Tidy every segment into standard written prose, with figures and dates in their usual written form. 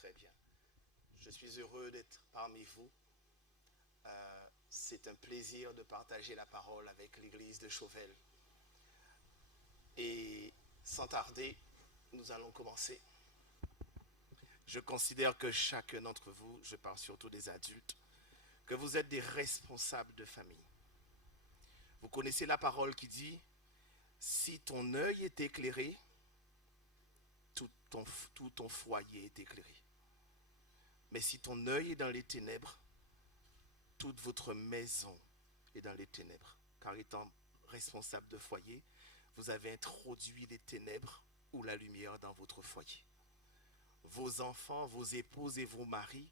Très bien. Je suis heureux d'être parmi vous. C'est un plaisir de partager la parole avec l'église de Chauvel. Et sans tarder, nous allons commencer. Je considère que chacun d'entre vous, je parle surtout des adultes, que vous êtes des responsables de famille. Vous connaissez la parole qui dit, si ton œil est éclairé, tout ton foyer est éclairé. Mais si ton œil est dans les ténèbres, toute votre maison est dans les ténèbres. Car étant responsable de foyer, vous avez introduit les ténèbres ou la lumière dans votre foyer. Vos enfants, vos épouses et vos maris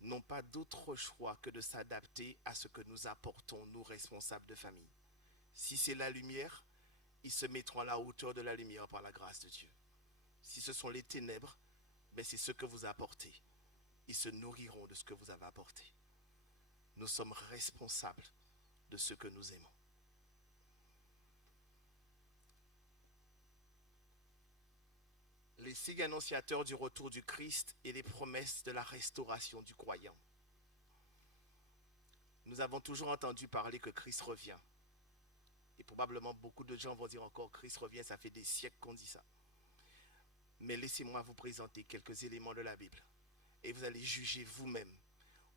n'ont pas d'autre choix que de s'adapter à ce que nous apportons, nous responsables de famille. Si c'est la lumière, ils se mettront à la hauteur de la lumière par la grâce de Dieu. Si ce sont les ténèbres, ben c'est ce que vous apportez. Ils se nourriront de ce que vous avez apporté. Nous sommes responsables de ce que nous aimons. Les signes annonciateurs du retour du Christ et les promesses de la restauration du croyant. Nous avons toujours entendu parler que Christ revient. Et probablement beaucoup de gens vont dire encore Christ revient, ça fait des siècles qu'on dit ça. Mais laissez-moi vous présenter quelques éléments de la Bible. Et vous allez juger vous-même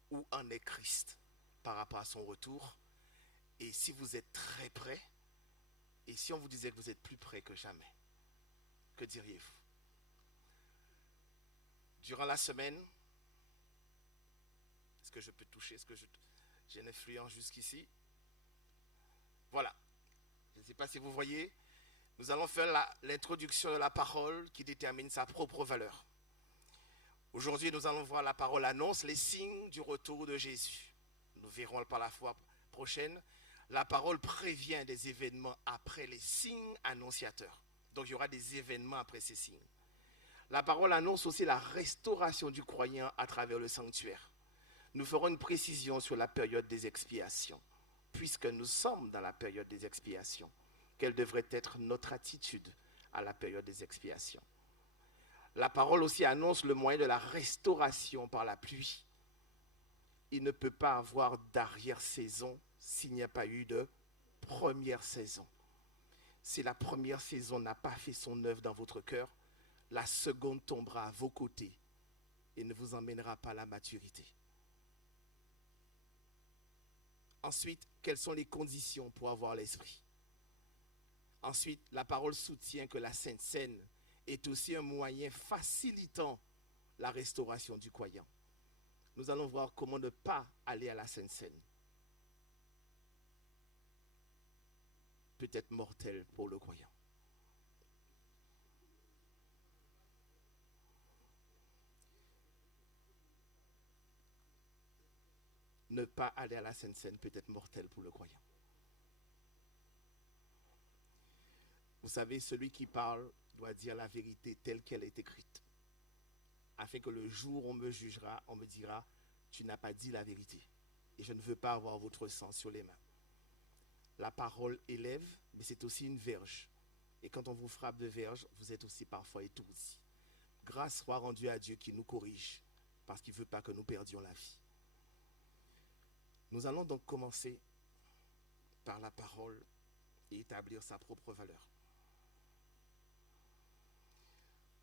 où en est Christ par rapport à son retour. Et si vous êtes très près, et si on vous disait que vous êtes plus près que jamais, que diriez-vous? Durant la semaine, est-ce que je peux toucher? Est-ce que j'ai une influence jusqu'ici? Voilà. Je ne sais pas si vous voyez. Nous allons faire l'introduction de la parole qui détermine sa propre valeur. Aujourd'hui, nous allons voir la parole annonce les signes du retour de Jésus. Nous verrons par la fois prochaine. La parole prévient des événements après les signes annonciateurs. Donc, il y aura des événements après ces signes. La parole annonce aussi la restauration du croyant à travers le sanctuaire. Nous ferons une précision sur la période des expiations, puisque nous sommes dans la période des expiations. Quelle devrait être notre attitude à la période des expiations? La parole aussi annonce le moyen de la restauration par la pluie. Il ne peut pas avoir d'arrière-saison s'il n'y a pas eu de première saison. Si la première saison n'a pas fait son œuvre dans votre cœur, la seconde tombera à vos côtés et ne vous emmènera pas à la maturité. Ensuite, quelles sont les conditions pour avoir l'esprit? Ensuite, la parole soutient que la Sainte Seine est aussi un moyen facilitant la restauration du croyant. Nous allons voir comment ne pas aller à la Sainte Seine. Peut-être mortel pour le croyant. Ne pas aller à la Sainte Seine peut être mortel pour le croyant. Vous savez, celui qui parle doit dire la vérité telle qu'elle est écrite. Afin que le jour où on me jugera, on me dira, tu n'as pas dit la vérité. Et je ne veux pas avoir votre sang sur les mains. La parole élève, mais c'est aussi une verge. Et quand on vous frappe de verge, vous êtes aussi parfois étourdi. Grâce soit rendue à Dieu qui nous corrige, parce qu'il ne veut pas que nous perdions la vie. Nous allons donc commencer par la parole et établir sa propre valeur.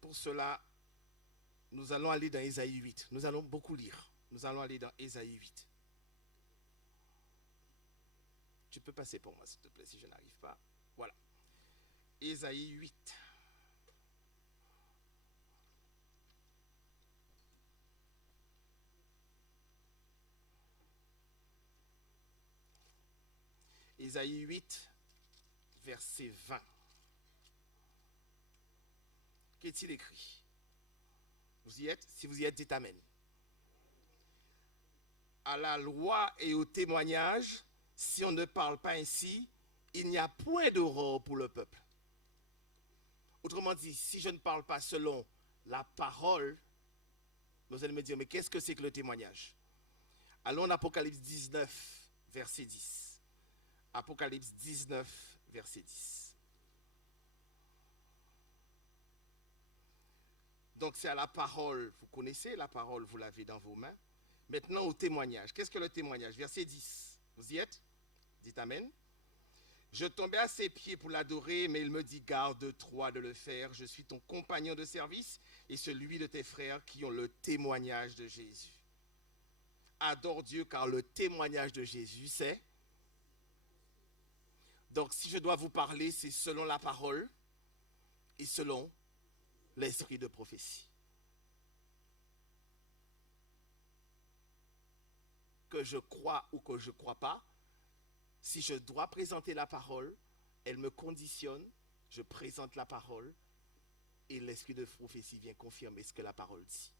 Pour cela, nous allons aller dans Ésaïe 8. Nous allons beaucoup lire. Nous allons aller dans Ésaïe 8. Tu peux passer pour moi, s'il te plaît, si je n'arrive pas. Voilà. Ésaïe 8. Ésaïe 8, verset 20. Qu'est-il écrit? Vous y êtes? Si vous y êtes, dites Amen. À la loi et au témoignage, si on ne parle pas ainsi, il n'y a point d'aurore pour le peuple. Autrement dit, si je ne parle pas selon la parole, vous allez me dire, mais qu'est-ce que c'est que le témoignage? Allons en Apocalypse 19, verset 10. Apocalypse 19, verset 10. Donc c'est à la parole, vous connaissez la parole, vous l'avez dans vos mains. Maintenant au témoignage. Qu'est-ce que le témoignage? Verset 10. Vous y êtes? Dites Amen. Je tombais à ses pieds pour l'adorer, mais il me dit, garde-toi de le faire. Je suis ton compagnon de service et celui de tes frères qui ont le témoignage de Jésus. Adore Dieu car le témoignage de Jésus, c'est... Donc si je dois vous parler, c'est selon la parole et selon l'esprit de prophétie. Que je crois ou que je ne crois pas, si je dois présenter la parole, elle me conditionne, je présente la parole et l'esprit de prophétie vient confirmer ce que la parole dit.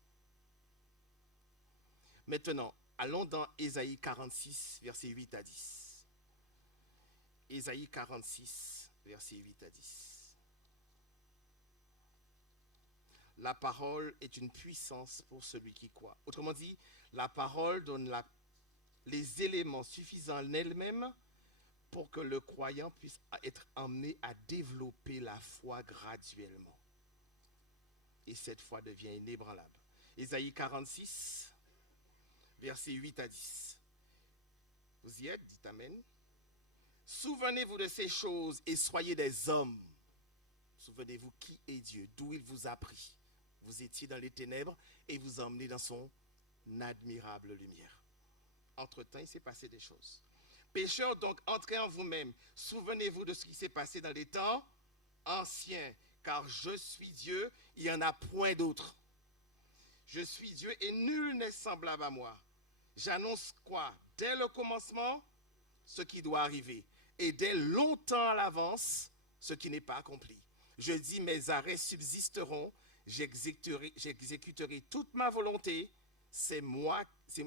Maintenant, allons dans Ésaïe 46, versets 8 à 10. Ésaïe 46, versets 8 à 10. La parole est une puissance pour celui qui croit. Autrement dit, la parole donne les éléments suffisants en elle-même pour que le croyant puisse être amené à développer la foi graduellement. Et cette foi devient inébranlable. Ésaïe 46, versets 8 à 10. Vous y êtes? Dites Amen. Souvenez-vous de ces choses et soyez des hommes. Souvenez-vous qui est Dieu, d'où il vous a pris. Vous étiez dans les ténèbres et vous emmenez dans son admirable lumière. Entre-temps, il s'est passé des choses. Pécheurs, donc, entrez en vous-même. Souvenez-vous de ce qui s'est passé dans les temps anciens. Car je suis Dieu, il n'y en a point d'autre. Je suis Dieu et nul n'est semblable à moi. J'annonce quoi? Dès le commencement, ce qui doit arriver. Et dès longtemps à l'avance, ce qui n'est pas accompli. Je dis, mes arrêts subsisteront, j'exécuterai toute ma volonté.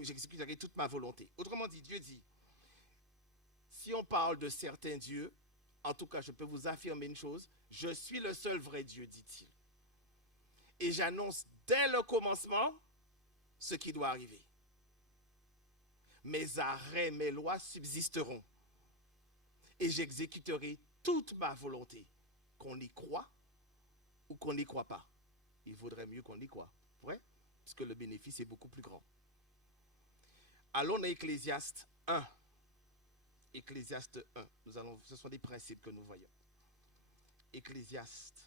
J'exécuterai toute ma volonté. Autrement dit, Dieu dit, si on parle de certains dieux, en tout cas, je peux vous affirmer une chose, je suis le seul vrai Dieu, dit-il. Et j'annonce dès le commencement ce qui doit arriver. Mes arrêts, mes lois subsisteront. Et j'exécuterai toute ma volonté, qu'on y croit ou qu'on n'y croit pas. Il vaudrait mieux qu'on y croit, vrai? Parce que le bénéfice est beaucoup plus grand. Allons dans Ecclésiaste 1. Ecclésiaste 1. Ce sont des principes que nous voyons. Ecclésiaste.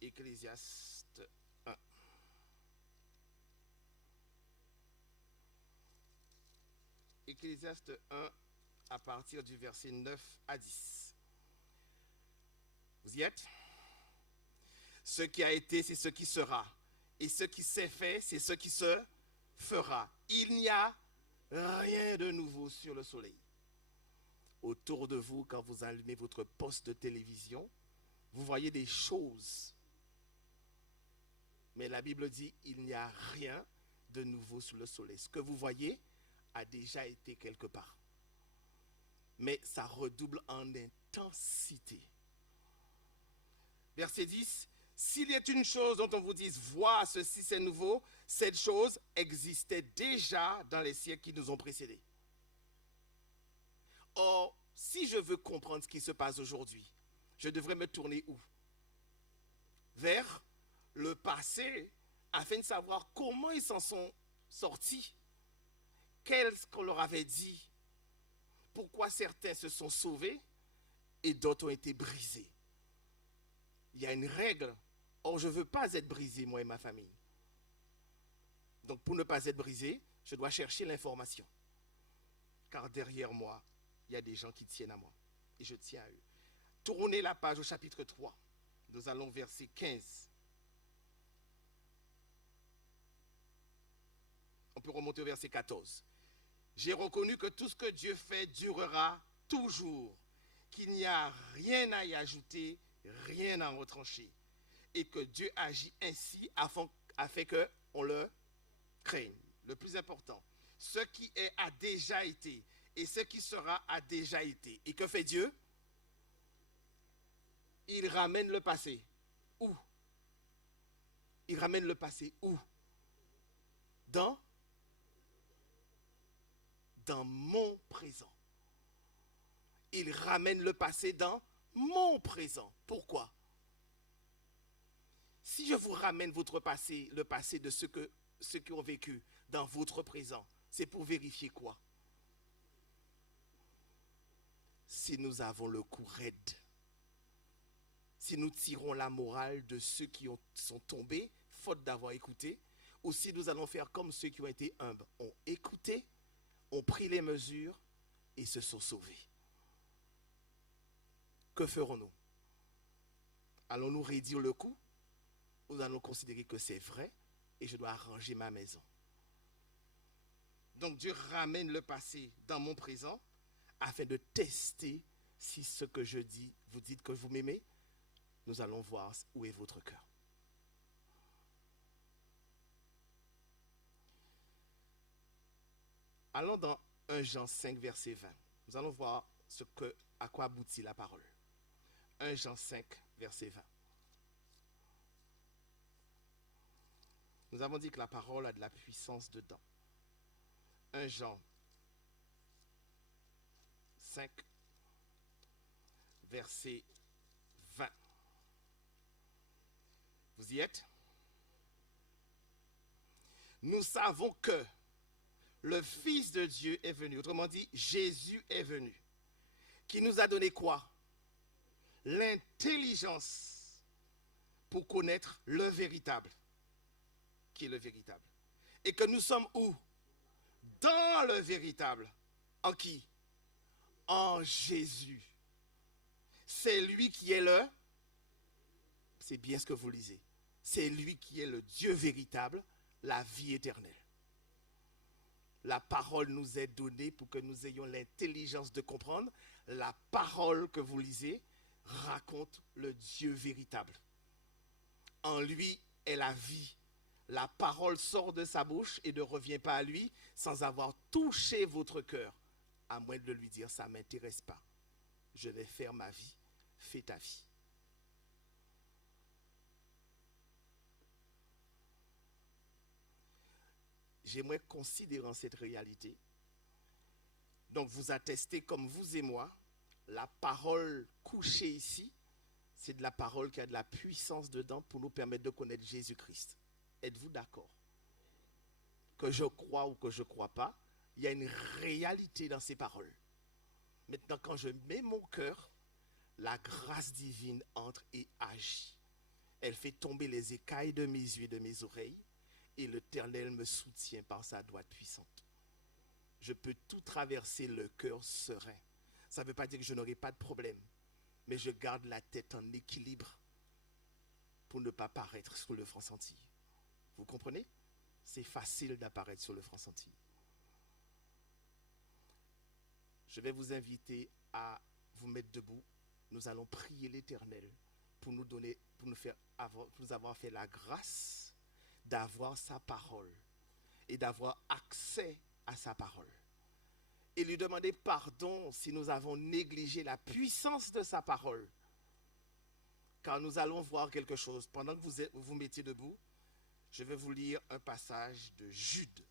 Ecclésiaste 1. Ecclésiaste 1 à partir du verset 9 à 10. Vous y êtes? Ce qui a été, c'est ce qui sera. Et ce qui s'est fait, c'est ce qui se fera. Il n'y a rien de nouveau sur le soleil. Autour de vous, quand vous allumez votre poste de télévision, vous voyez des choses. Mais la Bible dit, il n'y a rien de nouveau sous le soleil. Ce que vous voyez a déjà été quelque part. Mais ça redouble en intensité. Verset 10. S'il y a une chose dont on vous dise, vois, ceci c'est nouveau, cette chose existait déjà dans les siècles qui nous ont précédés. Or, si je veux comprendre ce qui se passe aujourd'hui, je devrais me tourner où? Vers le passé, afin de savoir comment ils s'en sont sortis, qu'est-ce qu'on leur avait dit, pourquoi certains se sont sauvés et d'autres ont été brisés. Il y a une règle. Or, je ne veux pas être brisé, moi et ma famille. Donc, pour ne pas être brisé, je dois chercher l'information. Car derrière moi, il y a des gens qui tiennent à moi. Et je tiens à eux. Tournez la page au chapitre 3. Nous allons verset 15. On peut remonter au verset 14. J'ai reconnu que tout ce que Dieu fait durera toujours, qu'il n'y a rien à y ajouter, rien à retrancher, et que Dieu agit ainsi afin qu'on le craigne. Le plus important, ce qui est a déjà été, et ce qui sera a déjà été. Et que fait Dieu? Il ramène le passé. Où? Il ramène le passé où? Dans mon présent. Il ramène le passé dans mon présent. Pourquoi? Si je vous ramène votre passé, le passé de ceux qui ont vécu dans votre présent, c'est pour vérifier quoi? Si nous avons le cou raide, si nous tirons la morale de ceux qui sont tombés, faute d'avoir écouté, ou si nous allons faire comme ceux qui ont été humbles, ont écouté, ont pris les mesures et se sont sauvés. Que ferons-nous? Allons-nous raidir le coup? Ou allons considérer que c'est vrai et je dois arranger ma maison? Donc Dieu ramène le passé dans mon présent afin de tester si ce que je dis, vous dites que vous m'aimez. Nous allons voir où est votre cœur. Allons dans 1 Jean 5, verset 20. Nous allons voir à quoi aboutit la parole. 1 Jean 5, verset 20. Nous avons dit que la parole a de la puissance dedans. 1 Jean 5, verset 20. Vous y êtes? Nous savons que le Fils de Dieu est venu. Autrement dit, Jésus est venu. Qui nous a donné quoi? L'intelligence pour connaître le véritable. Qui est le véritable? Et que nous sommes où? Dans le véritable. En qui? En Jésus. C'est lui qui est le... C'est bien ce que vous lisez. C'est lui qui est le Dieu véritable, la vie éternelle. La parole nous est donnée pour que nous ayons l'intelligence de comprendre. La parole que vous lisez raconte le Dieu véritable. En lui est la vie. La parole sort de sa bouche et ne revient pas à lui sans avoir touché votre cœur, à moins de lui dire ça ne m'intéresse pas. Je vais faire ma vie, fais ta vie. J'aimerais considérer cette réalité. Donc vous attestez comme vous et moi, la parole couchée ici, c'est de la parole qui a de la puissance dedans pour nous permettre de connaître Jésus-Christ. Êtes-vous d'accord? Que je crois ou que je ne crois pas, il y a une réalité dans ces paroles. Maintenant, quand je mets mon cœur, la grâce divine entre et agit. Elle fait tomber les écailles de mes yeux et de mes oreilles, et l'Éternel me soutient par sa droite puissante. Je peux tout traverser le cœur serein. Ça ne veut pas dire que je n'aurai pas de problème, mais je garde la tête en équilibre pour ne pas paraître sur le franc sentier. Vous comprenez? C'est facile d'apparaître sur le franc sentier. Je vais vous inviter à vous mettre debout. Nous allons prier l'Éternel pour nous avoir fait la grâce d'avoir sa parole et d'avoir accès à sa parole. Et lui demander pardon si nous avons négligé la puissance de sa parole. Car nous allons voir quelque chose. Pendant que vous vous mettiez debout, je vais vous lire un passage de Jude.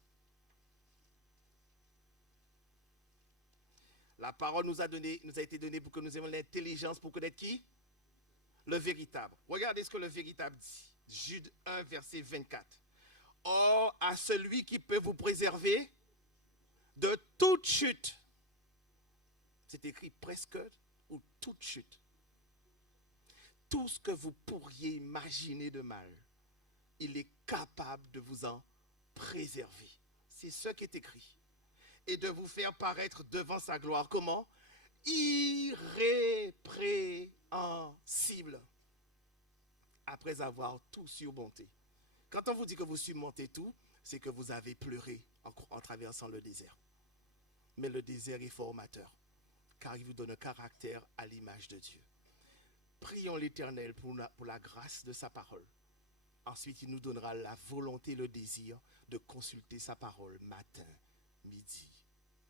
La parole nous a été donnée pour que nous ayons l'intelligence pour connaître qui? Le véritable. Regardez ce que le véritable dit. Jude 1, verset 24. Or, à celui qui peut vous préserver de toute chute. C'est écrit presque ou toute chute. Tout ce que vous pourriez imaginer de mal, il est capable de vous en préserver. C'est ce qui est écrit. Et de vous faire paraître devant sa gloire. Comment? Irrépréhensible. Après avoir tout surmonté. Quand on vous dit que vous surmontez tout, c'est que vous avez pleuré en traversant le désert. Mais le désert est formateur, car il vous donne un caractère à l'image de Dieu. Prions l'Éternel pour la grâce de sa parole. Ensuite, il nous donnera la volonté et le désir de consulter sa parole matin, midi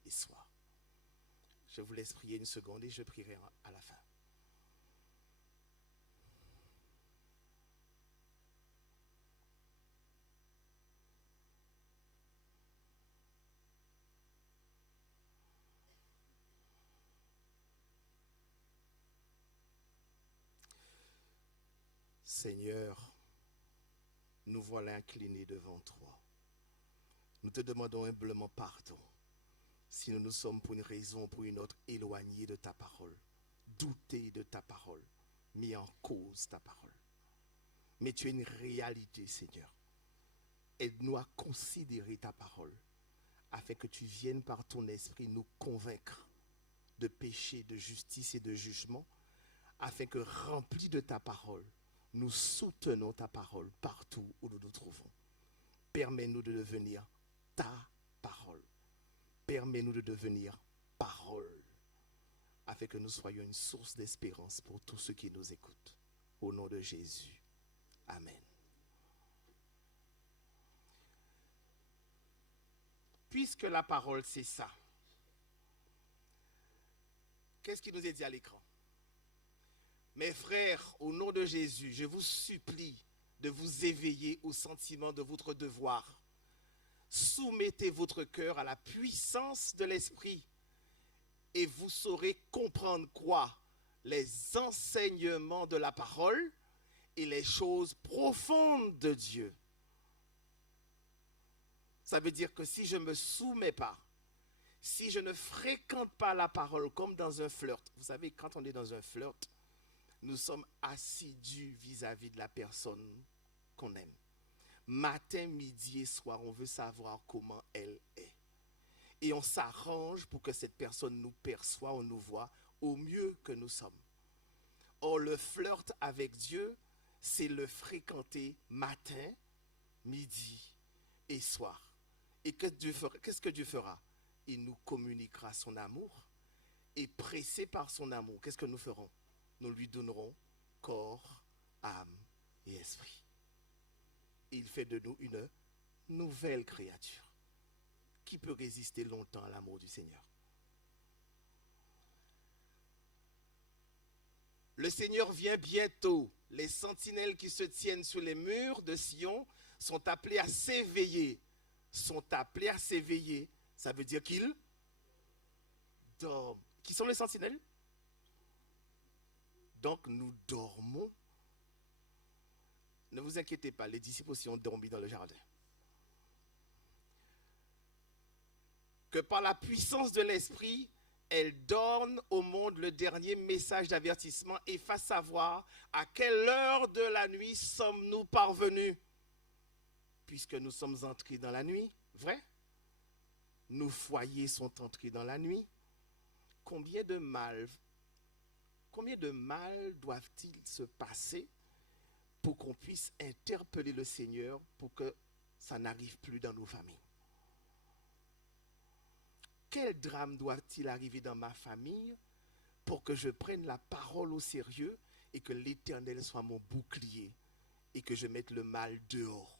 et soir. Je vous laisse prier une seconde et je prierai à la fin. Seigneur, nous voilà inclinés devant toi. Nous te demandons humblement pardon si nous nous sommes pour une raison ou pour une autre éloignés de ta parole, doutés de ta parole, mis en cause ta parole. Mais tu es une réalité, Seigneur. Aide-nous à considérer ta parole afin que tu viennes par ton esprit nous convaincre de péché, de justice et de jugement, afin que remplis de ta parole, nous soutenons ta parole partout où nous nous trouvons. Permets-nous de devenir ta parole. Permets-nous de devenir parole, afin que nous soyons une source d'espérance pour tous ceux qui nous écoutent. Au nom de Jésus. Amen. Puisque la parole, c'est ça, qu'est-ce qui nous est dit à l'écran? Mes frères, au nom de Jésus, je vous supplie de vous éveiller au sentiment de votre devoir. Soumettez votre cœur à la puissance de l'esprit et vous saurez comprendre quoi? Les enseignements de la parole et les choses profondes de Dieu. Ça veut dire que si je ne me soumets pas, si je ne fréquente pas la parole comme dans un flirt, vous savez, quand on est dans un flirt, nous sommes assidus vis-à-vis de la personne qu'on aime. Matin, midi et soir, on veut savoir comment elle est. Et on s'arrange pour que cette personne nous perçoive, on nous voit au mieux que nous sommes. Or, le flirt avec Dieu, c'est le fréquenter matin, midi et soir. Et qu'est-ce que Dieu fera? Il nous communiquera son amour. Et pressé par son amour, qu'est-ce que nous ferons? Nous lui donnerons corps, âme et esprit. Il fait de nous une nouvelle créature. Qui peut résister longtemps à l'amour du Seigneur? Le Seigneur vient bientôt. Les sentinelles qui se tiennent sur les murs de Sion sont appelées à s'éveiller. Sont appelés à s'éveiller. Ça veut dire qu'ils dorment. Qui sont les sentinelles? Donc nous dormons. Ne vous inquiétez pas, les disciples aussi ont dormi dans le jardin. Que par la puissance de l'esprit, elle donne au monde le dernier message d'avertissement et fasse savoir à quelle heure de la nuit sommes-nous parvenus. Puisque nous sommes entrés dans la nuit, vrai? Nos foyers sont entrés dans la nuit. Combien de mal doivent-ils se passer pour qu'on puisse interpeller le Seigneur pour que ça n'arrive plus dans nos familles? Quel drame doit-il arriver dans ma famille pour que je prenne la parole au sérieux et que l'Éternel soit mon bouclier et que je mette le mal dehors?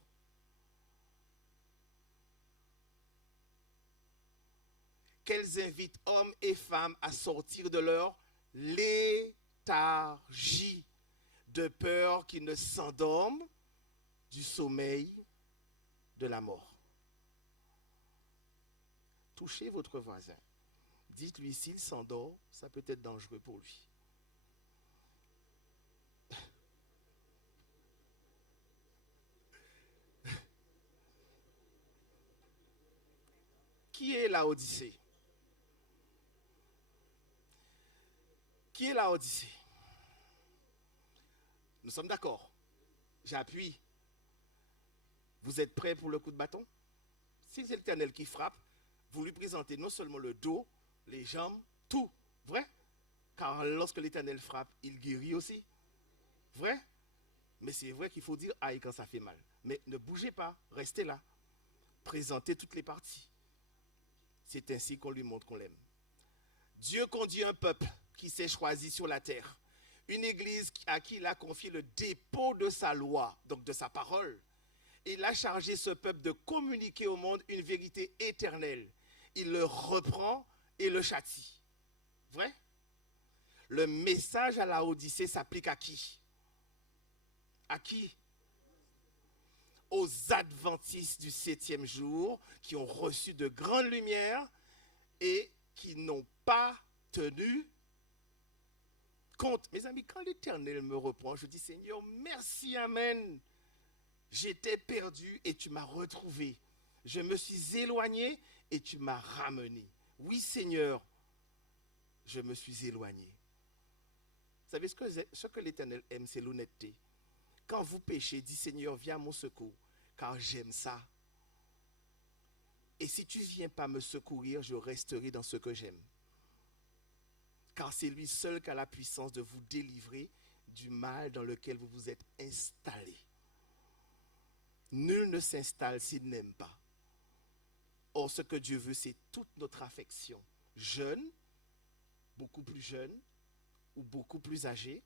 Qu'elles invitent hommes et femmes à sortir de leur léthargie, de peur qu'ils ne s'endorment du sommeil de la mort. Touchez votre voisin. Dites-lui, s'il s'endort, ça peut être dangereux pour lui. Qui est la Odyssée? Qui est la Odyssée? Nous sommes d'accord. J'appuie. Vous êtes prêts pour le coup de bâton? Si c'est l'Éternel qui frappe, vous lui présentez non seulement le dos, les jambes, tout. Vrai? Car lorsque l'Éternel frappe, il guérit aussi. Vrai? Mais c'est vrai qu'il faut dire aïe quand ça fait mal. Mais ne bougez pas, restez là. Présentez toutes les parties. C'est ainsi qu'on lui montre qu'on l'aime. Dieu conduit un peuple qui s'est choisi sur la terre. Une église à qui il a confié le dépôt de sa loi, donc de sa parole. Il a chargé ce peuple de communiquer au monde une vérité éternelle. Il le reprend et le châtie. Vrai? Le message à la Odyssée s'applique à qui? À qui? Aux adventistes du 7e jour qui ont reçu de grandes lumières et qui n'ont pas tenu compte. Mes amis, quand l'Éternel me reprend, je dis, Seigneur, merci, amen. J'étais perdu et tu m'as retrouvé. Je me suis éloigné et tu m'as ramené. Oui, Seigneur, je me suis éloigné. Vous savez, ce que l'Éternel aime, c'est l'honnêteté. Quand vous péchez, dis, Seigneur, viens à mon secours, car j'aime ça. Et si tu ne viens pas me secourir, je resterai dans ce que j'aime. Car c'est lui seul qui a la puissance de vous délivrer du mal dans lequel vous vous êtes installé. Nul ne s'installe s'il n'aime pas. Or, ce que Dieu veut, c'est toute notre affection. Jeune, beaucoup plus jeune, ou beaucoup plus âgé,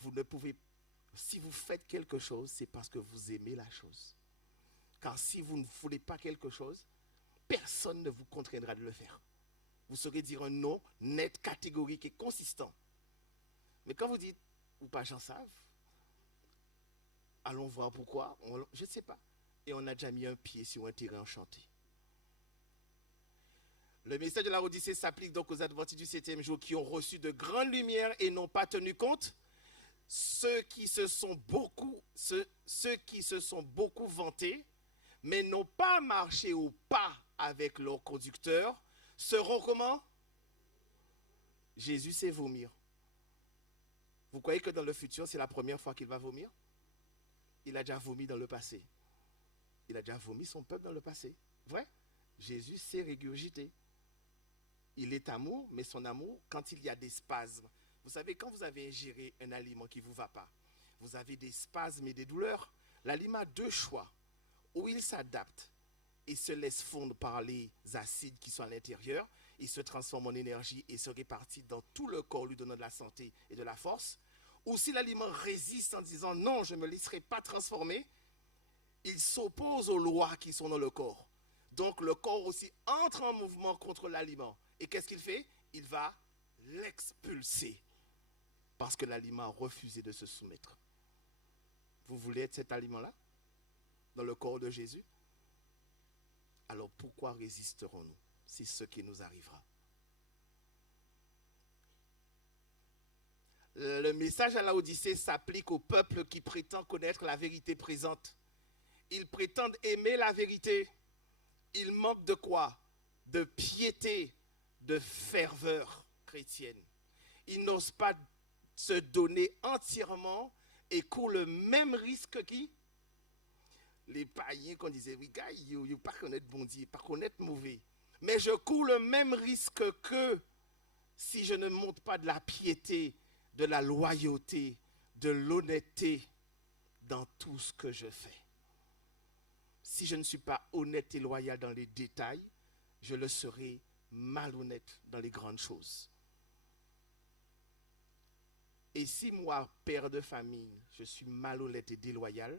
vous ne pouvez, si vous faites quelque chose, c'est parce que vous aimez la chose. Car si vous ne voulez pas quelque chose, personne ne vous contraindra de le faire. Vous saurez dire un non net, catégorique et consistant. Mais quand vous dites, ou pas j'en savent, allons voir pourquoi, je ne sais pas. Et on a déjà mis un pied sur un terrain enchanté. Le message de la Odyssée s'applique donc aux adventistes du 7e jour qui ont reçu de grandes lumières et n'ont pas tenu compte. Ceux qui se sont beaucoup vantés, mais n'ont pas marché au pas avec leur conducteur, seront comment? Jésus sait vomir. Vous croyez que dans le futur, c'est la première fois qu'il va vomir? Il a déjà vomi dans le passé. Il a déjà vomi son peuple dans le passé. Vrai? Jésus sait régurgiter. Il est amour, mais son amour, quand il y a des spasmes. Vous savez, quand vous avez ingéré un aliment qui ne vous va pas, vous avez des spasmes et des douleurs. L'aliment a deux choix. Ou il s'adapte et se laisse fondre par les acides qui sont à l'intérieur, il se transforme en énergie et se répartit dans tout le corps, lui donnant de la santé et de la force. Ou si l'aliment résiste en disant non, je ne me laisserai pas transformer, il s'oppose aux lois qui sont dans le corps. Donc le corps aussi entre en mouvement contre l'aliment. Et qu'est-ce qu'il fait? Il va l'expulser parce que l'aliment a refusé de se soumettre. Vous voulez être cet aliment-là dans le corps de Jésus? Alors pourquoi résisterons-nous? C'est ce qui nous arrivera. Le message à la Odyssée s'applique au peuple qui prétend connaître la vérité présente. Ils prétendent aimer la vérité. Ils manquent de quoi? De piété, de ferveur chrétienne. Ils n'osent pas se donner entièrement et courent le même risque qui les païens qu'on disait, oui, gars, ils ne pas connaître bon Dieu, pas connaître mauvais. Mais je cours le même risque que si je ne montre pas de la piété, de la loyauté, de l'honnêteté dans tout ce que je fais. Si je ne suis pas honnête et loyal dans les détails, je le serai malhonnête dans les grandes choses. Et si moi, père de famille, je suis malhonnête et déloyal,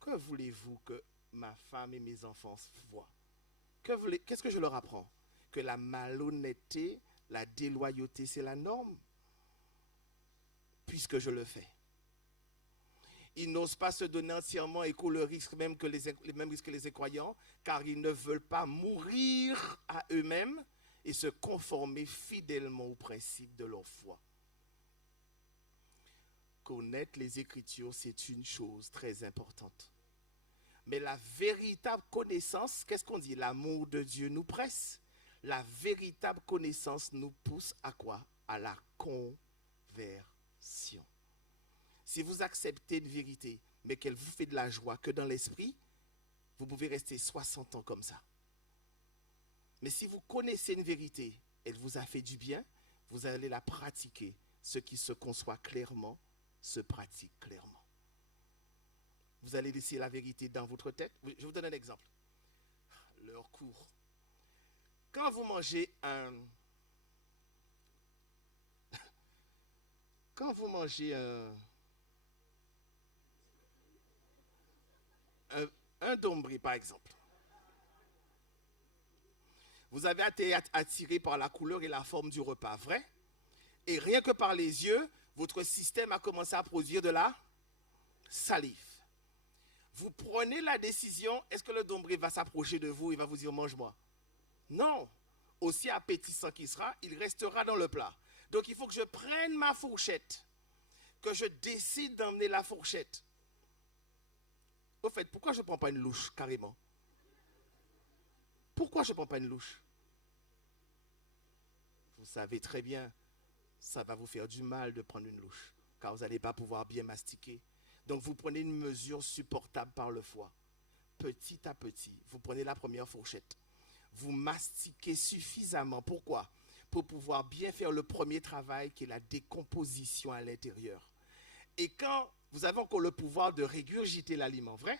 que voulez-vous que ma femme et mes enfants voient? Qu'est-ce que je leur apprends? Que la malhonnêteté, la déloyauté, c'est la norme, puisque je le fais. Ils n'osent pas se donner entièrement et courent le risque même que les mêmes risques que les incroyants, car ils ne veulent pas mourir à eux-mêmes et se conformer fidèlement aux principes de leur foi. Connaître les Écritures, c'est une chose très importante. Mais la véritable connaissance, qu'est-ce qu'on dit? L'amour de Dieu nous presse. La véritable connaissance nous pousse à quoi? À la conversion. Si vous acceptez une vérité, mais qu'elle vous fait de la joie que dans l'esprit, vous pouvez rester 60 ans comme ça. Mais si vous connaissez une vérité, elle vous a fait du bien, vous allez la pratiquer. Ce qui se conçoit clairement se pratique clairement. Vous allez laisser la vérité dans votre tête. Je vous donne un exemple. L'heure court. Quand vous mangez un dombré, par exemple, vous avez été attiré par la couleur et la forme du repas, vrai? Et rien que par les yeux, votre système a commencé à produire de la salive. Vous prenez la décision, est-ce que le dombré va s'approcher de vous et va vous dire mange-moi? Non. Aussi appétissant qu'il sera, il restera dans le plat. Donc il faut que je prenne ma fourchette, que je décide d'emmener la fourchette. Au fait, pourquoi je ne prends pas une louche carrément? Pourquoi je ne prends pas une louche? Vous savez très bien, ça va vous faire du mal de prendre une louche, car vous n'allez pas pouvoir bien mastiquer. Donc vous prenez une mesure supportable par le foie. Petit à petit, vous prenez la première fourchette. Vous mastiquez suffisamment. Pourquoi? Pour pouvoir bien faire le premier travail qui est la décomposition à l'intérieur. Et quand vous avez encore le pouvoir de régurgiter l'aliment, vrai?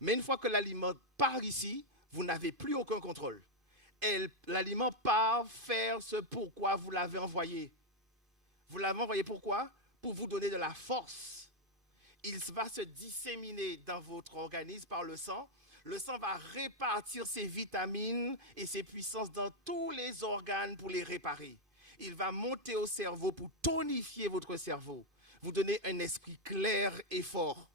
Mais une fois que l'aliment part ici, vous n'avez plus aucun contrôle. L'aliment part faire ce pourquoi vous l'avez envoyé. Vous l'avez envoyé pourquoi? Pour vous donner de la force. Il va se disséminer dans votre organisme par le sang. Le sang va répartir ses vitamines et ses puissances dans tous les organes pour les réparer. Il va monter au cerveau pour tonifier votre cerveau. Vous donner un esprit clair et fort.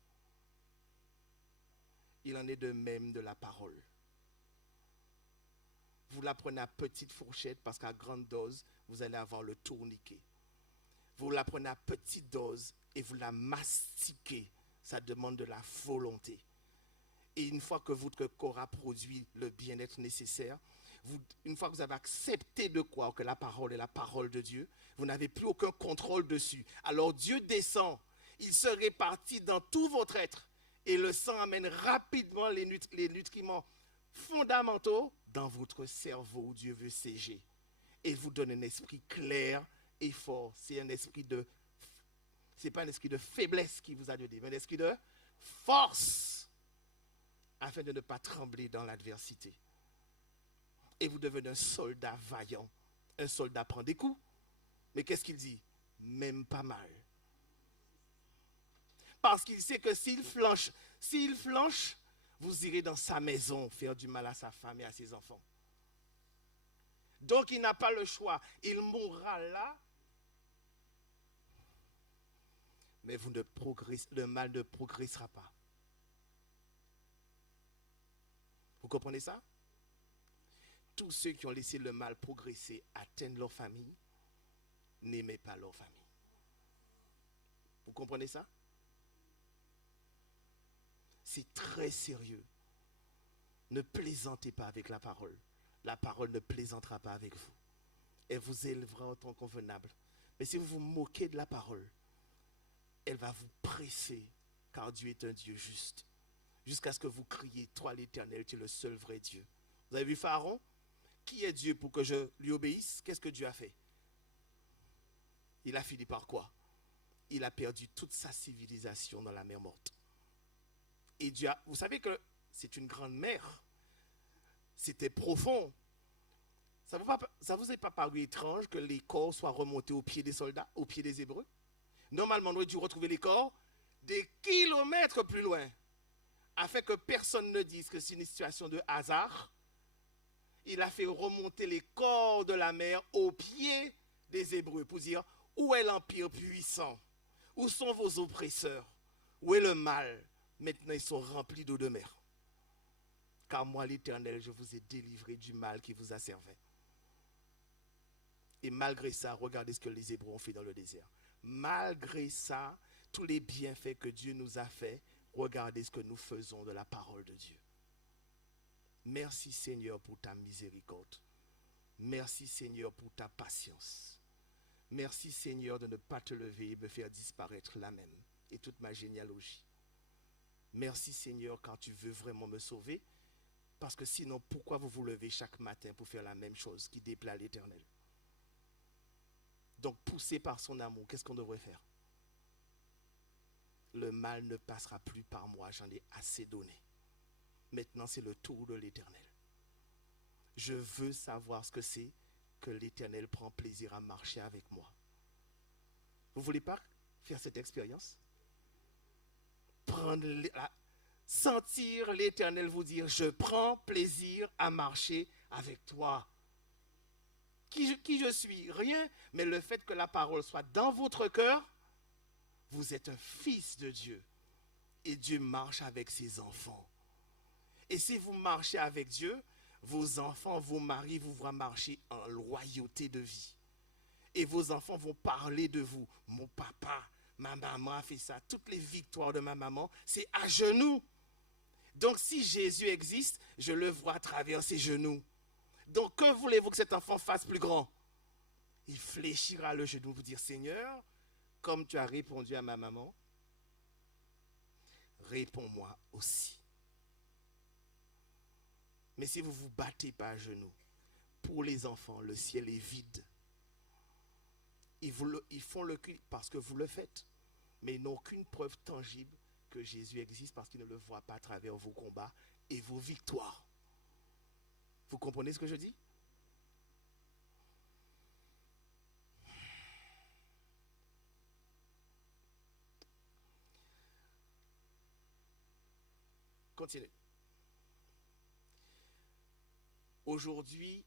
Il en est de même de la parole. Vous la prenez à petite fourchette parce qu'à grande dose, vous allez avoir le tourniquet. Vous la prenez à petite dose et vous la mastiquez. Ça demande de la volonté. Et une fois que votre corps a produit le bien-être nécessaire, une fois que vous avez accepté de croire que la parole est la parole de Dieu, vous n'avez plus aucun contrôle dessus. Alors Dieu descend, il se répartit dans tout votre être et le sang amène rapidement les nutriments fondamentaux dans votre cerveau où Dieu veut siéger. Et il vous donne un esprit clair et fort. C'est un esprit de... Ce n'est pas un esprit de faiblesse qui vous a donné, mais un esprit de force afin de ne pas trembler dans l'adversité. Et vous devenez un soldat vaillant. Un soldat prend des coups. Mais qu'est-ce qu'il dit? Même pas mal. Parce qu'il sait que s'il flanche, vous irez dans sa maison faire du mal à sa femme et à ses enfants. Donc il n'a pas le choix. Il mourra là. Mais le mal ne progressera pas. Vous comprenez ça? Tous ceux qui ont laissé le mal progresser atteignent leur famille, n'aimaient pas leur famille. Vous comprenez ça? C'est très sérieux. Ne plaisantez pas avec la parole. La parole ne plaisantera pas avec vous. Elle vous élèvera en temps convenable. Mais si vous vous moquez de la parole, elle va vous presser, car Dieu est un Dieu juste. Jusqu'à ce que vous criez, toi l'Éternel, tu es le seul vrai Dieu. Vous avez vu Pharaon? Qui est Dieu pour que je lui obéisse? Qu'est-ce que Dieu a fait? Il a fini par quoi? Il a perdu toute sa civilisation dans la mer morte. Et Dieu a, vous savez que c'est une grande mer. C'était profond. Ça ne vous est pas paru étrange que les corps soient remontés aux pieds des soldats, aux pieds des Hébreux? Normalement, on aurait dû retrouver les corps des kilomètres plus loin, afin que personne ne dise que c'est une situation de hasard. Il a fait remonter les corps de la mer aux pieds des Hébreux pour dire, où est l'empire puissant? Où sont vos oppresseurs? Où est le mal? Maintenant, ils sont remplis d'eau de mer. Car moi, l'Éternel, je vous ai délivré du mal qui vous asservait. Et malgré ça, regardez ce que les Hébreux ont fait dans le désert. Malgré ça, tous les bienfaits que Dieu nous a faits, regardez ce que nous faisons de la parole de Dieu. Merci Seigneur pour ta miséricorde. Merci Seigneur pour ta patience. Merci Seigneur de ne pas te lever et me faire disparaître la même et toute ma généalogie. Merci Seigneur quand tu veux vraiment me sauver, parce que sinon pourquoi vous vous levez chaque matin pour faire la même chose qui déplaît à l'Éternel? Donc poussé par son amour, qu'est-ce qu'on devrait faire? Le mal ne passera plus par moi, j'en ai assez donné. Maintenant c'est le tour de l'Éternel. Je veux savoir ce que c'est que l'Éternel prend plaisir à marcher avec moi. Vous ne voulez pas faire cette expérience? Sentir l'Éternel vous dire, je prends plaisir à marcher avec toi. Qui je suis? Rien, mais le fait que la parole soit dans votre cœur, vous êtes un fils de Dieu. Et Dieu marche avec ses enfants. Et si vous marchez avec Dieu, vos enfants, vos maris vous verront marcher en loyauté de vie. Et vos enfants vont parler de vous. Mon papa, ma maman a fait ça. Toutes les victoires de ma maman, c'est à genoux. Donc si Jésus existe, je le vois à travers ses genoux. Donc que voulez-vous que cet enfant fasse plus grand? Il fléchira le genou pour dire, Seigneur, comme tu as répondu à ma maman, réponds-moi aussi. Mais si vous ne vous battez pas à genoux, pour les enfants, le ciel est vide. Ils font le culte parce que vous le faites, mais ils n'ont aucune preuve tangible que Jésus existe parce qu'ils ne le voient pas à travers vos combats et vos victoires. Vous comprenez ce que je dis? Continuez. Aujourd'hui,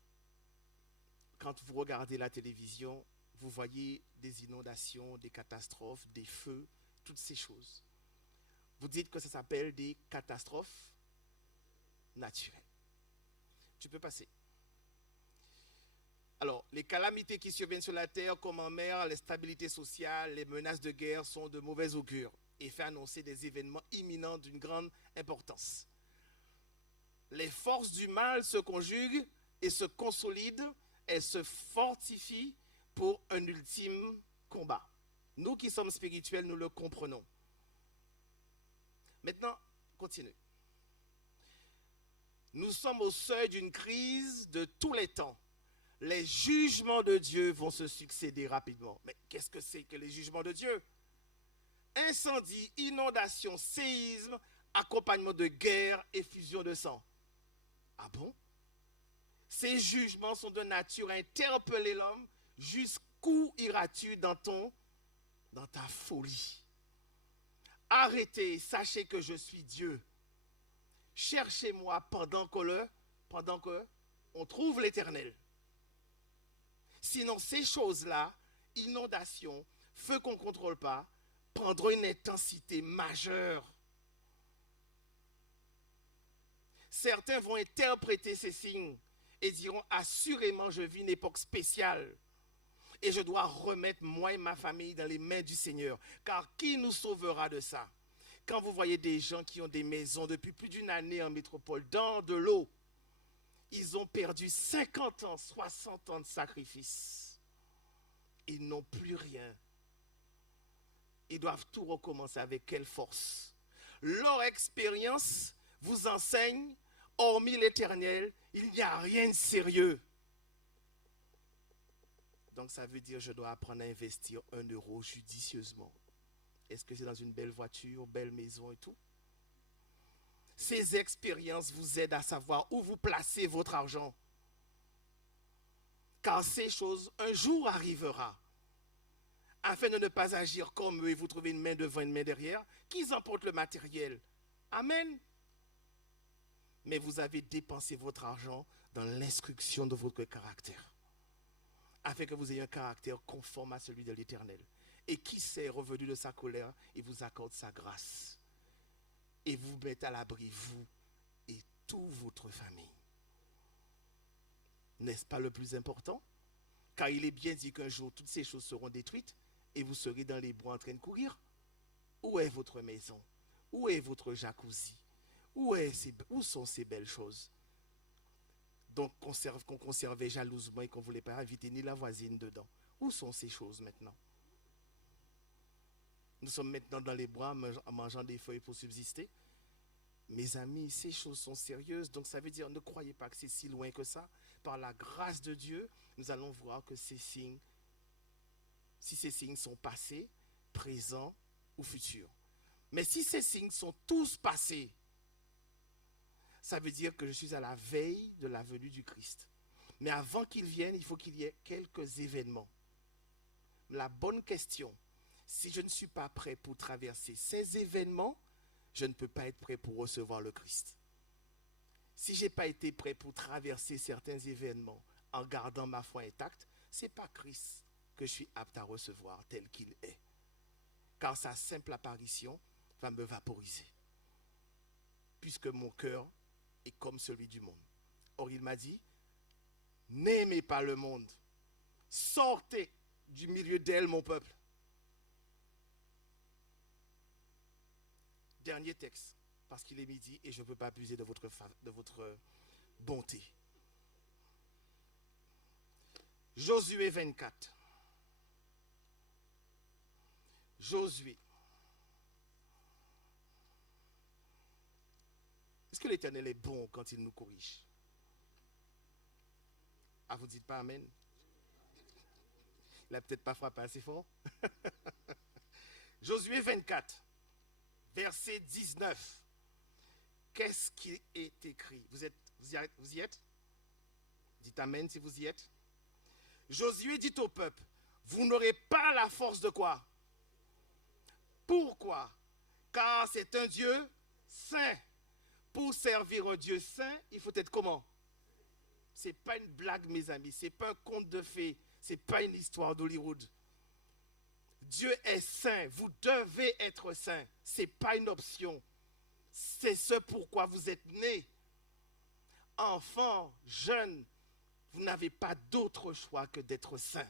quand vous regardez la télévision, vous voyez des inondations, des catastrophes, des feux, toutes ces choses. Vous dites que ça s'appelle des catastrophes naturelles. Tu peux passer. Alors, les calamités qui surviennent sur la terre, comme en mer, l'instabilité sociale, les menaces de guerre sont de mauvais augure et fait annoncer des événements imminents d'une grande importance. Les forces du mal se conjuguent et se consolident, elles se fortifient pour un ultime combat. Nous qui sommes spirituels, nous le comprenons. Maintenant, continue. Nous sommes au seuil d'une crise de tous les temps. Les jugements de Dieu vont se succéder rapidement. Mais qu'est-ce que c'est que les jugements de Dieu? Incendie, inondation, séisme, accompagnement de guerre, effusion de sang. Ah bon? Ces jugements sont de nature à interpeller l'homme. Jusqu'où iras-tu dans ta folie? Arrêtez, sachez que je suis Dieu. Cherchez-moi pendant qu'on trouve l'Éternel. Sinon, ces choses-là, inondations, feu qu'on ne contrôle pas, prendront une intensité majeure. Certains vont interpréter ces signes et diront, assurément, je vis une époque spéciale. Et je dois remettre moi et ma famille dans les mains du Seigneur. Car qui nous sauvera de ça? Quand vous voyez des gens qui ont des maisons depuis plus d'une année en métropole, dans de l'eau, ils ont perdu 50 ans, 60 ans de sacrifice. Ils n'ont plus rien. Ils doivent tout recommencer. Avec quelle force? Leur expérience vous enseigne, hormis l'Éternel, il n'y a rien de sérieux. Donc ça veut dire que je dois apprendre à investir 1 euro judicieusement. Est-ce que c'est dans une belle voiture, belle maison et tout? Ces expériences vous aident à savoir où vous placez votre argent. Car ces choses, un jour arrivera. Afin de ne pas agir comme eux et vous trouver une main devant, une main derrière, qu'ils emportent le matériel. Amen. Mais vous avez dépensé votre argent dans l'instruction de votre caractère. Afin que vous ayez un caractère conforme à celui de l'Éternel. Et qui sait, revenu de sa colère, il vous accorde sa grâce. Et vous mettez à l'abri, vous et toute votre famille. N'est-ce pas le plus important? Car il est bien dit qu'un jour, toutes ces choses seront détruites et vous serez dans les bois en train de courir. Où est votre maison? Où est votre jacuzzi? Où sont ces belles choses? Donc, qu'on conservait jalousement et qu'on ne voulait pas inviter ni la voisine dedans. Où sont ces choses maintenant? Nous sommes maintenant dans les bois en mangeant des feuilles pour subsister. Mes amis, ces choses sont sérieuses. Donc ça veut dire, ne croyez pas que c'est si loin que ça. Par la grâce de Dieu, nous allons voir que ces signes, si ces signes sont passés, présents ou futurs. Mais si ces signes sont tous passés, ça veut dire que je suis à la veille de la venue du Christ. Mais avant qu'il vienne, il faut qu'il y ait quelques événements. La bonne question, si je ne suis pas prêt pour traverser ces événements, je ne peux pas être prêt pour recevoir le Christ. Si je n'ai pas été prêt pour traverser certains événements en gardant ma foi intacte, ce n'est pas Christ que je suis apte à recevoir tel qu'il est. Car sa simple apparition va me vaporiser. Puisque mon cœur est comme celui du monde. Or il m'a dit, n'aimez pas le monde. Sortez du milieu d'elle, mon peuple. Dernier texte, parce qu'il est midi et je ne peux pas abuser de votre bonté. Josué 24. Josué. Est-ce que l'Éternel est bon quand il nous corrige? Ah, vous ne dites pas Amen? Il n'a peut-être pas frappé assez fort. Josué 24, verset 19. Qu'est-ce qui est écrit? Vous y êtes? Dites Amen si vous y êtes. Josué dit au peuple, vous n'aurez pas la force de quoi? Pourquoi? Car c'est un Dieu saint. Pour servir un Dieu saint, il faut être comment? Ce n'est pas une blague, mes amis. Ce n'est pas un conte de fées. Ce n'est pas une histoire d'Hollywood. Dieu est saint. Vous devez être saint. Ce n'est pas une option. C'est ce pourquoi vous êtes nés. Enfants, jeunes, vous n'avez pas d'autre choix que d'être saint.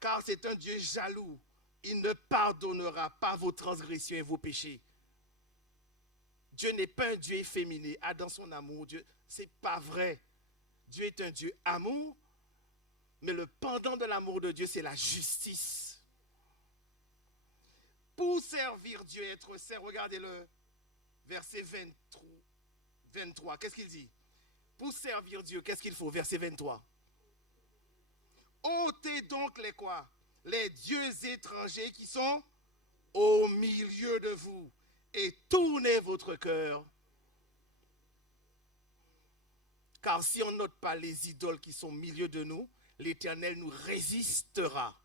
Car c'est un Dieu jaloux. Il ne pardonnera pas vos transgressions et vos péchés. Dieu n'est pas un Dieu efféminé. Ah, dans son amour, Dieu, c'est pas vrai. Dieu est un Dieu amour, mais le pendant de l'amour de Dieu, c'est la justice. Pour servir Dieu et être saint, regardez-le, verset 23. Qu'est-ce qu'il dit? Pour servir Dieu, qu'est-ce qu'il faut? Verset 23. Ôtez donc les quoi? Les dieux étrangers qui sont au milieu de vous et tournez votre cœur. Car si on n'ôte pas les idoles qui sont au milieu de nous, l'Éternel nous résistera.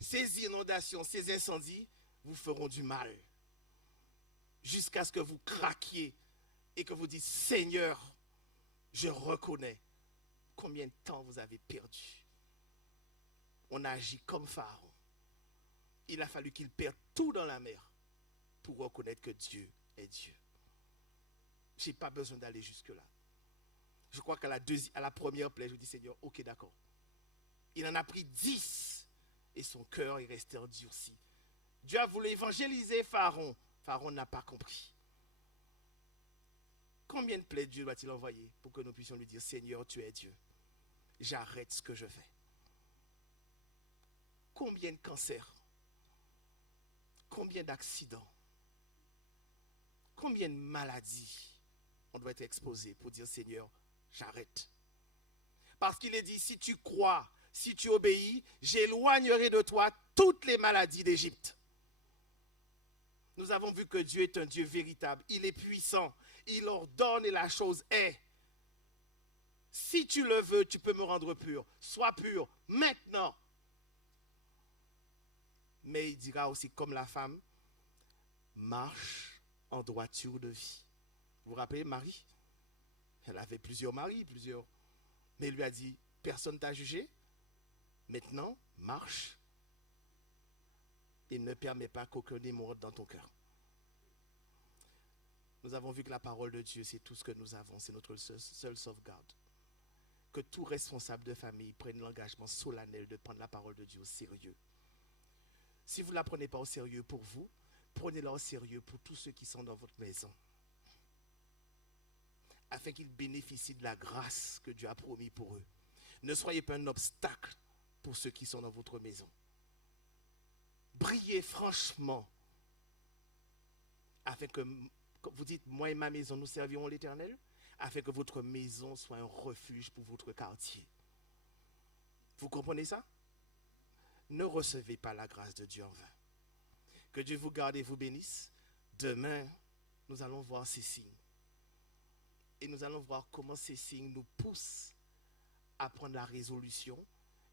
Ces inondations, ces incendies vous feront du mal. Jusqu'à ce que vous craquiez et que vous dites, Seigneur, je reconnais combien de temps vous avez perdu. On a agi comme Pharaon. Il a fallu qu'il perde tout dans la mer pour reconnaître que Dieu est Dieu. Je n'ai pas besoin d'aller jusque-là. Je crois qu'à la première plaie, je dis Seigneur, ok, d'accord. Il en a pris 10 et son cœur est resté endurci. Dieu a voulu évangéliser Pharaon. Pharaon n'a pas compris. Combien de plaies Dieu doit-il envoyer pour que nous puissions lui dire Seigneur, tu es Dieu. J'arrête ce que je fais. Combien de cancers? Combien d'accidents? Combien de maladies on doit être exposé pour dire Seigneur, j'arrête. Parce qu'il est dit, si tu crois, si tu obéis, j'éloignerai de toi toutes les maladies d'Égypte. Nous avons vu que Dieu est un Dieu véritable. Il est puissant. Il ordonne et la chose est. Si tu le veux, tu peux me rendre pur. Sois pur maintenant. Mais il dira aussi comme la femme, marche en droiture de vie. Vous vous rappelez Marie? Elle avait plusieurs maris, mais il lui a dit, personne ne t'a jugé. Maintenant, marche et ne permets pas qu'aucun démon rentre dans ton cœur. Nous avons vu que la parole de Dieu, c'est tout ce que nous avons, c'est notre seule sauvegarde. Que tout responsable de famille prenne l'engagement solennel de prendre la parole de Dieu au sérieux. Si vous ne la prenez pas au sérieux pour vous, prenez-la au sérieux pour tous ceux qui sont dans votre maison. Afin qu'ils bénéficient de la grâce que Dieu a promis pour eux. Ne soyez pas un obstacle pour ceux qui sont dans votre maison. Brillez franchement. Afin que, comme vous dites, moi et ma maison, nous servirons l'Éternel. Afin que votre maison soit un refuge pour votre quartier. Vous comprenez ça? Ne recevez pas la grâce de Dieu en vain. Que Dieu vous garde et vous bénisse. Demain, nous allons voir ces signes. Et nous allons voir comment ces signes nous poussent à prendre la résolution.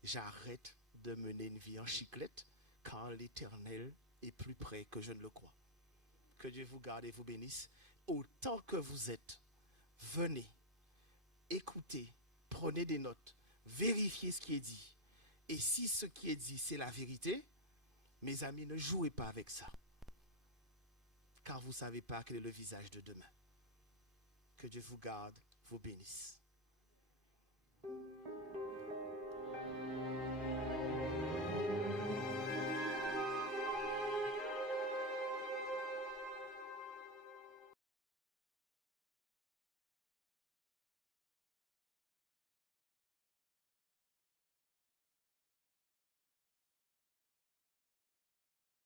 J'arrête de mener une vie en chiclette, car l'Éternel est plus près que je ne le crois. Que Dieu vous garde et vous bénisse. Autant que vous êtes, venez, écoutez, prenez des notes, vérifiez ce qui est dit. Et si ce qui est dit, c'est la vérité, mes amis, ne jouez pas avec ça. Car vous ne savez pas quel est le visage de demain. Que Dieu vous garde, vous bénisse.